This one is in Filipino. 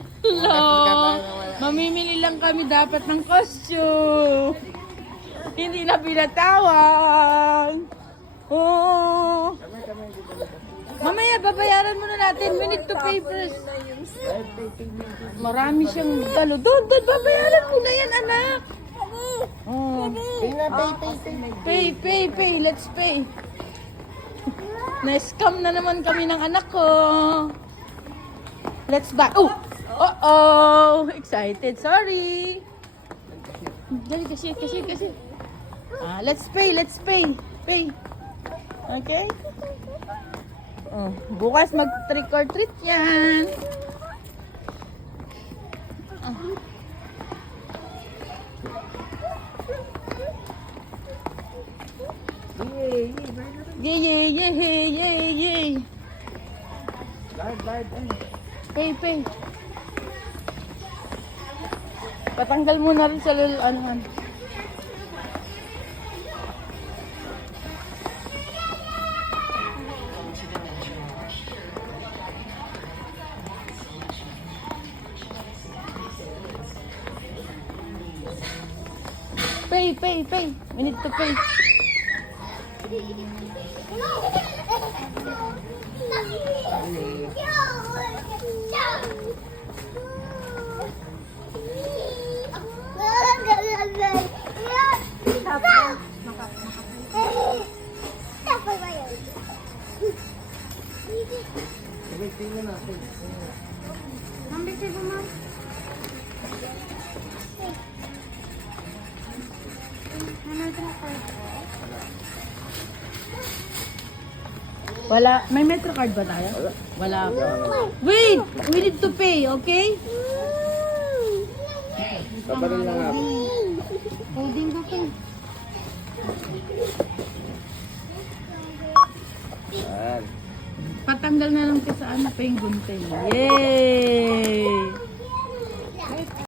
Hello! Mamimili lang kami dapat ng costume. Hindi na pinatawan. Oh. Mamaya, babayaran muna natin. We need to pay first. Marami siyang dalo. Doon, babayaran mo na yan, anak. Oh. Pay. Let's pay. Na-scam na naman kami ng anak ko. Let's back. Oh! Excited. Sorry. Dali, kasi. Let's pay. Pay. Okay? Oh, bukas mag-trick or treat yan. Yay. Pay. Patanggal mo na rin sa ano. Pay. We need to pay. Wala. May MetroCard ba tayo? Wala. Wait! We need to pay, okay? Kaparin lang ako. Holding ka po. Patanggal na lang ko sa ano pa yung gunting. Yay!